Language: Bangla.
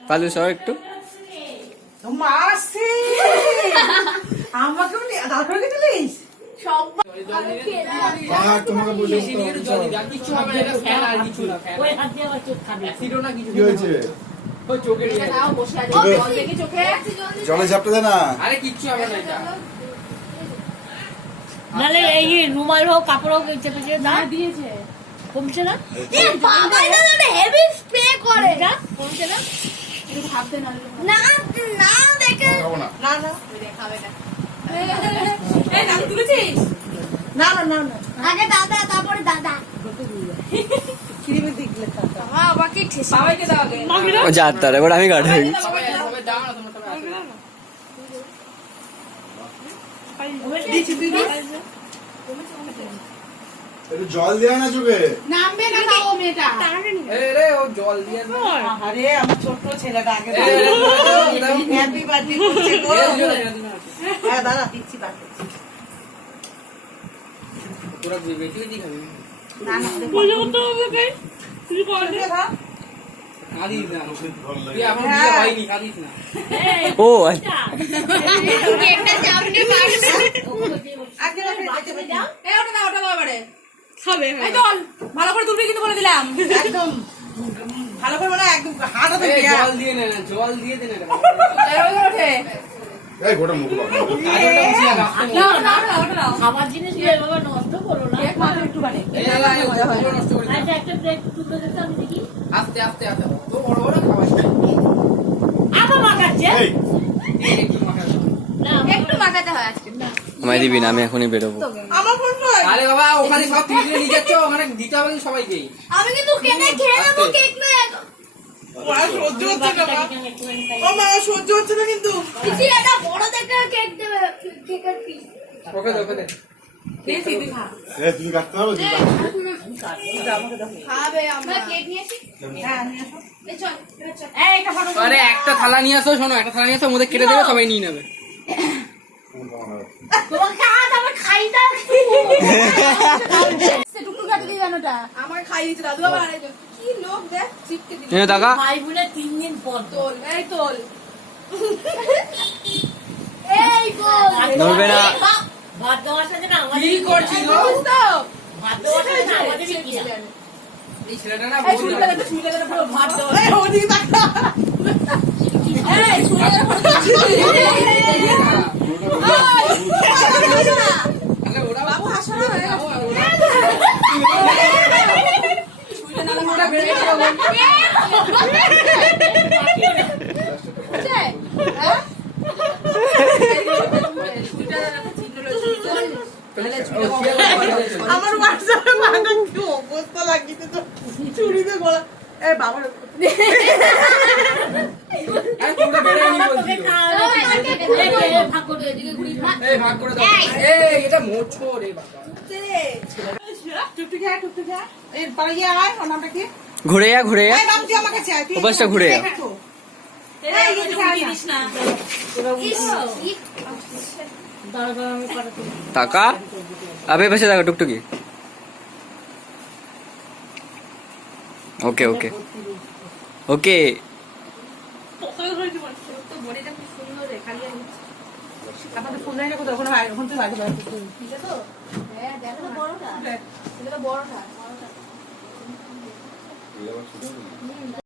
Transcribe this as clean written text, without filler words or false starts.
পালু সর একটু মাসি আমাকে দাদা দিলিস তোমাকে বুঝে কিছু হবে না, ফ্যান আর কিছু না, ওই হাত দিয়ে আবার চোখ খাবে। অ্যাসিডও না কিছু কি হয়েছে ওই চোখে নিয়ে নাও বসে আছে জল দেখি চোখে জলে ঝাপটা দে না আরে কিচ্ছু হবে না এটা নালে এই রুমাল হোক কাপড় হোক চেপে চেপে না দিয়েছে কমছে না এ বাবা এটা তো হেভি স্প্রে করে এটা কমছে না একটু ভাবতে না না না দেখে খাবো না না না খাবে না এই নাম তুলেছিস না না না না আগে দাদা তারপরে দাদা ক্রিমে দিকলে খাতা হ্যাঁ বাকি ঠিক সবাইকে দাও আগে ও যা তার এবার আমি কাটাই সবাই দাও না তোমরা সবাই আসো দিছি দিদি একটু জল দেয়া না চোখে নামবে না তাও মেয়েটা এই রে ও জল দিয়ে না আরে আমার ছোট ছেলেটা আগে এই, হ্যাপি বার্থডে করছে গো হ্যাঁ দাদা দিচ্ছি বার্থডে তোরা বেশি বেশি খাবি না না বলে তো হবে তুই বল দে কাঁদিস না ভালো তুই লাগে এখন বিয়ে হয়নি কাঁদিস না ও কেকটা সামনে পারবে আগে আগে যাও এই ওটা দাও এবারে খাবে এই চল ভালো করে তুলবি কিন্তু বলে দিলাম একদম ভালো করে মানে একদম হাঁটা এই থেকে জল দিয়ে নে না জল দিয়ে দে না এটা এই ওঠে এই গোটা মুখ বাবা কাজটা উঠিয়ে রাখতে নাও নাও নাও ওটা নাও খাবার জিনিস এভাবে নষ্ট করো না কেক মাত্র একটু বাড়ে এই লাগা এই পুরো নষ্ট করে আচ্ছা একটা প্লেট তুলে দিতে আমি দেখি আস্তে আস্তে আস্তে তো বড় বড় খাওয়াই আবার মাখাচ্ছে এই একটু মাখা না একটু মাখাতে হয় আজকে আমায় দিবি না আমি এখনই বেরোবো আমার ফোন কই আরে বাবা ওখানে সব তুলে নিয়ে যাচ্ছ ওখানে দিতে হবে কিন্তু সবাইকে আমি কিন্তু কেটে খেয়ে নেবো কেক না আর সহ্য হচ্ছে না মা ও মা সহ্য হচ্ছে না কিন্তু কিছু একটা বড় দেখে কেক দেবে কেকের পিস ওকে দেখো দে এই তুই খা এই তুমি কাটতে হবে তুমি আমাকে দাও খাবে আমরা কেক নিয়ে আসি হ্যাঁ নিয়ে আসো এই চল এবার চল এই এটা ফটো আরে একটা থালা নিয়ে আসো শোনো একটা থালা নিয়ে আসো মধ্যে কেটে দেবে সবাই নিয়ে নেবে তোমাকে আজ আমি খাইতা সে টুকটুক আছে কি জানোটা আমার খাই দিতে দাদু আবার আরেকজন কি লোক দেখ চিপকে দিল এনে টাকা ভাই বোনে 3 দিন পর তোল এই তোল এই গোল নড়বে না ভাত দেওয়ার সাথে না আমাদের কি করছিস গো বুঝতো ভাত দেওয়ার সাথে না আমাদের কি না এই ছেলেটা না এই বল ছুরিটা দেখো ছুরিটা দেখো পুরো ভাত দেওয়া এই ওদিকে তাকা এই ছুরিটা আরে ওরা বাবু হাসো না ছুরিটা না লাগা ওটা বেরিয়ে যাবে বুঝছে হ্যাঁ ছুরিটা দেখো চিহ্ন আমার হোয়াটসঅ্যাপে মাথা কি অবস্থা লাগিতে তো চুরিতে গলা এই বাবার আরে তোমরা বেড়ে নি বলছি ভাগ করে এদিকে ঘুরি ভাত এই ভাগ করে দাও এই এটা মোছো রে বাবা টুকটুকি টুকটুকি এই পাড়িয়ে আয় ওর নামটা কি ঘুরে যা এই বাবু তুই আমাকে চাই তুই ওপাশটা ঘুরে যা। এই দিস না দাঁড়া দাঁড়া আমি পাঠাতে টাকা আবে পাশে টাকা টুকটুকি ওকে ওকে ওকে তো বডিটা খুব সুন্দর রে খালি আপনাদের ফোন লাইনে কোথাও ওখানে ওখান থেকে বাইরে বাইরে ঠিক আছে তো হ্যাঁ দেখো বড়টা এটা তো বড়টা